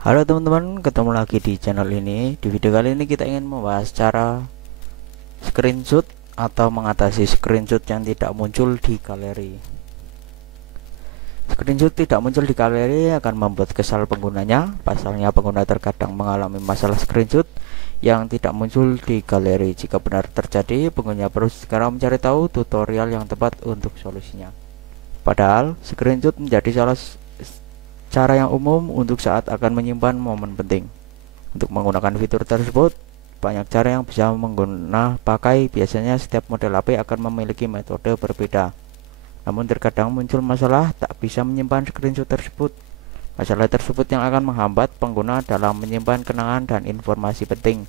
Halo teman-teman, ketemu lagi di channel ini. Di video kali ini kita ingin membahas cara screenshot atau mengatasi screenshot yang tidak muncul di galeri. Screenshot tidak muncul di galeri akan membuat kesal penggunanya. Pasalnya pengguna terkadang mengalami masalah screenshot yang tidak muncul di galeri. Jika benar terjadi, pengguna perlu segera mencari tahu tutorial yang tepat untuk solusinya. Padahal screenshot menjadi salah cara yang umum untuk saat akan menyimpan momen penting. Untuk menggunakan fitur tersebut, banyak cara yang bisa pakai. Biasanya setiap model HP akan memiliki metode berbeda. Namun terkadang muncul masalah tak bisa menyimpan screenshot tersebut. Masalah tersebut yang akan menghambat pengguna dalam menyimpan kenangan dan informasi penting,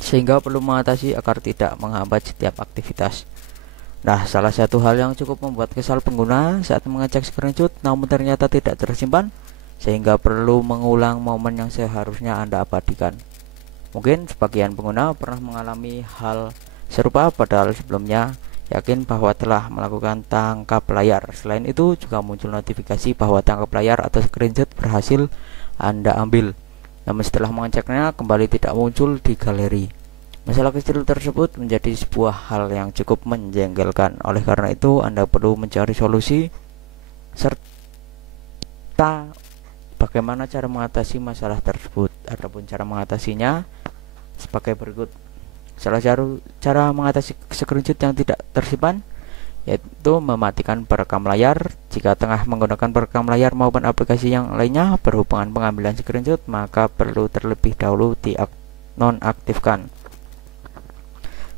sehingga perlu mengatasi agar tidak menghambat setiap aktivitas. Nah, salah satu hal yang cukup membuat kesal pengguna saat mengecek screenshot namun ternyata tidak tersimpan, sehingga perlu mengulang momen yang seharusnya Anda abadikan. Mungkin sebagian pengguna pernah mengalami hal serupa padahal sebelumnya yakin bahwa telah melakukan tangkap layar. Selain itu juga muncul notifikasi bahwa tangkap layar atau screenshot berhasil Anda ambil. Namun setelah mengeceknya kembali tidak muncul di galeri. Masalah kecil tersebut menjadi sebuah hal yang cukup menjengkelkan. Oleh karena itu, Anda perlu mencari solusi serta bagaimana cara mengatasi masalah tersebut. Adapun cara mengatasinya sebagai berikut. Salah satu cara mengatasi screenshot yang tidak tersimpan yaitu mematikan perekam layar. Jika tengah menggunakan perekam layar maupun aplikasi yang lainnya berhubungan pengambilan screenshot, maka perlu terlebih dahulu dinonaktifkan.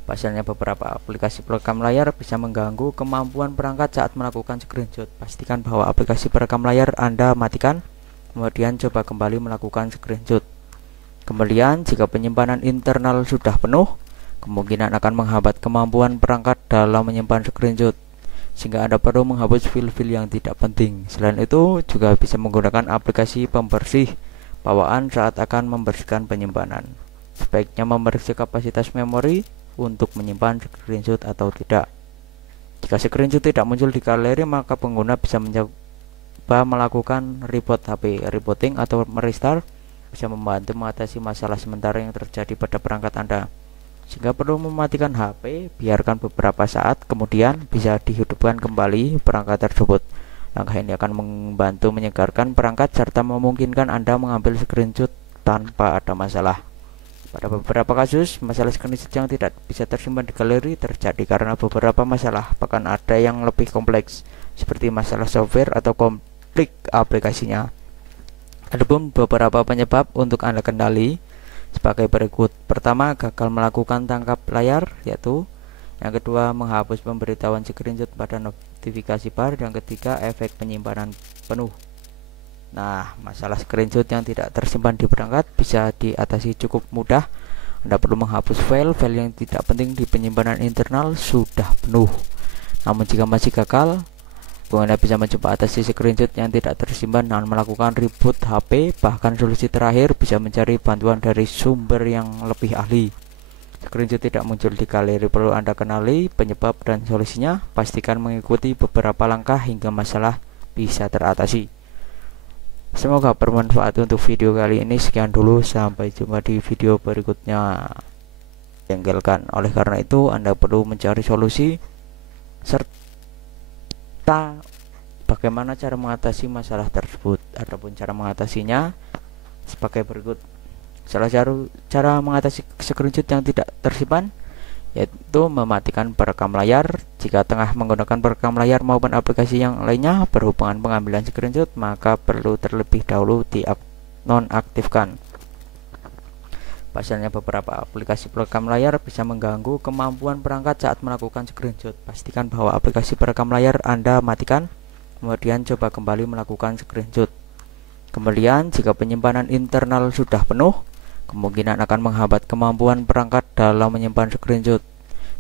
Pasalnya beberapa aplikasi perekam layar bisa mengganggu kemampuan perangkat saat melakukan screenshot. Pastikan bahwa aplikasi perekam layar Anda matikan, kemudian coba kembali melakukan screenshot. Kemudian jika penyimpanan internal sudah penuh, kemungkinan akan menghambat kemampuan perangkat dalam menyimpan screenshot, sehingga Anda perlu menghapus file-file yang tidak penting. Selain itu juga bisa menggunakan aplikasi pembersih bawaan saat akan membersihkan penyimpanan. Sebaiknya memeriksa kapasitas memori untuk menyimpan screenshot atau tidak. Jika screenshot tidak muncul di galeri, maka pengguna bisa mencoba melakukan reboot HP. Rebooting atau merestart bisa membantu mengatasi masalah sementara yang terjadi pada perangkat Anda. Jika perlu mematikan HP, biarkan beberapa saat, kemudian bisa dihidupkan kembali perangkat tersebut. Langkah ini akan membantu menyegarkan perangkat serta memungkinkan Anda mengambil screenshot tanpa ada masalah. Pada beberapa kasus, masalah screenshot yang tidak bisa tersimpan di galeri terjadi karena beberapa masalah, bahkan ada yang lebih kompleks, seperti masalah software atau konflik aplikasinya. Adapun beberapa penyebab untuk Anda kendali sebagai berikut. Pertama, gagal melakukan tangkap layar, yaitu yang kedua, menghapus pemberitahuan screenshot pada notifikasi bar, dan ketiga, efek penyimpanan penuh. Nah, masalah screenshot yang tidak tersimpan di perangkat bisa diatasi cukup mudah. Anda perlu menghapus file yang tidak penting di penyimpanan internal sudah penuh. Namun jika masih gagal, pengguna bisa mencoba atasi screenshot yang tidak tersimpan dengan melakukan reboot HP. Bahkan solusi terakhir bisa mencari bantuan dari sumber yang lebih ahli. Screenshot tidak muncul di galeri, perlu Anda kenali penyebab dan solusinya. Pastikan mengikuti beberapa langkah hingga masalah bisa teratasi. Semoga bermanfaat untuk video kali ini. Sekian dulu, sampai jumpa di video berikutnya. Jengkelkan. Oleh karena itu, Anda perlu mencari solusi serta bagaimana cara mengatasi masalah tersebut. Adapun cara mengatasinya sebagai berikut. Salah satu cara mengatasi screenshot yang tidak tersimpan yaitu mematikan perekam layar. Jika tengah menggunakan perekam layar maupun aplikasi yang lainnya berhubungan pengambilan screenshot, maka perlu terlebih dahulu dinonaktifkan. Pasalnya beberapa aplikasi perekam layar bisa mengganggu kemampuan perangkat saat melakukan screenshot. Pastikan bahwa aplikasi perekam layar Anda matikan, kemudian coba kembali melakukan screenshot. Kemudian jika penyimpanan internal sudah penuh, kemungkinan akan menghambat kemampuan perangkat dalam menyimpan screenshot,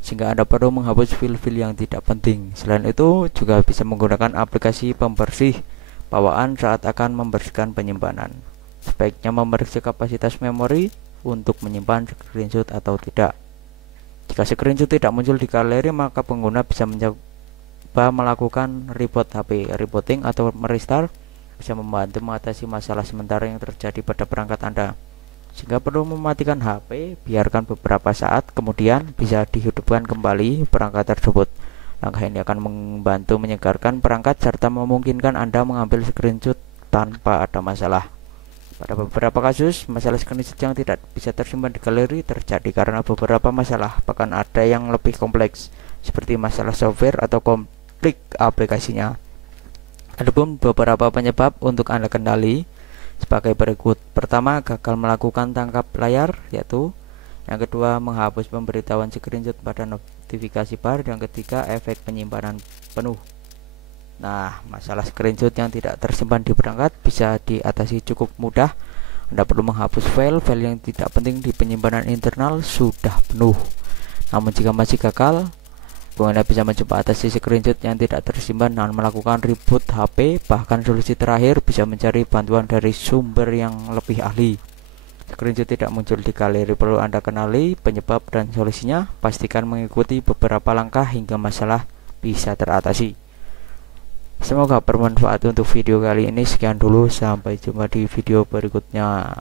sehingga Anda perlu menghapus file-file yang tidak penting. Selain itu juga bisa menggunakan aplikasi pembersih bawaan saat akan membersihkan penyimpanan. Sebaiknya memeriksa kapasitas memori untuk menyimpan screenshot atau tidak. Jika screenshot tidak muncul di galeri, maka pengguna bisa mencoba melakukan reboot HP. Rebooting atau merestart bisa membantu mengatasi masalah sementara yang terjadi pada perangkat Anda. Jika perlu mematikan HP, biarkan beberapa saat, kemudian bisa dihidupkan kembali perangkat tersebut. Langkah ini akan membantu menyegarkan perangkat serta memungkinkan Anda mengambil screenshot tanpa ada masalah. Pada beberapa kasus, masalah screenshot yang tidak bisa tersimpan di galeri terjadi karena beberapa masalah, bahkan ada yang lebih kompleks, seperti masalah software atau konflik aplikasinya. Adapun beberapa penyebab untuk Anda kendali sebagai berikut. Pertama, gagal melakukan tangkap layar, yaitu yang kedua, menghapus pemberitahuan screenshot pada notifikasi bar. Yang ketiga, efek penyimpanan penuh. Nah, masalah screenshot yang tidak tersimpan di perangkat bisa diatasi cukup mudah. Anda perlu menghapus file yang tidak penting di penyimpanan internal sudah penuh. Namun jika masih gagal, Anda bisa mencoba atasi screenshot yang tidak tersimpan dengan melakukan reboot HP. Bahkan solusi terakhir bisa mencari bantuan dari sumber yang lebih ahli. Screenshot tidak muncul di galeri, perlu Anda kenali penyebab dan solusinya. Pastikan mengikuti beberapa langkah hingga masalah bisa teratasi. Semoga bermanfaat untuk video kali ini. Sekian dulu, sampai jumpa di video berikutnya.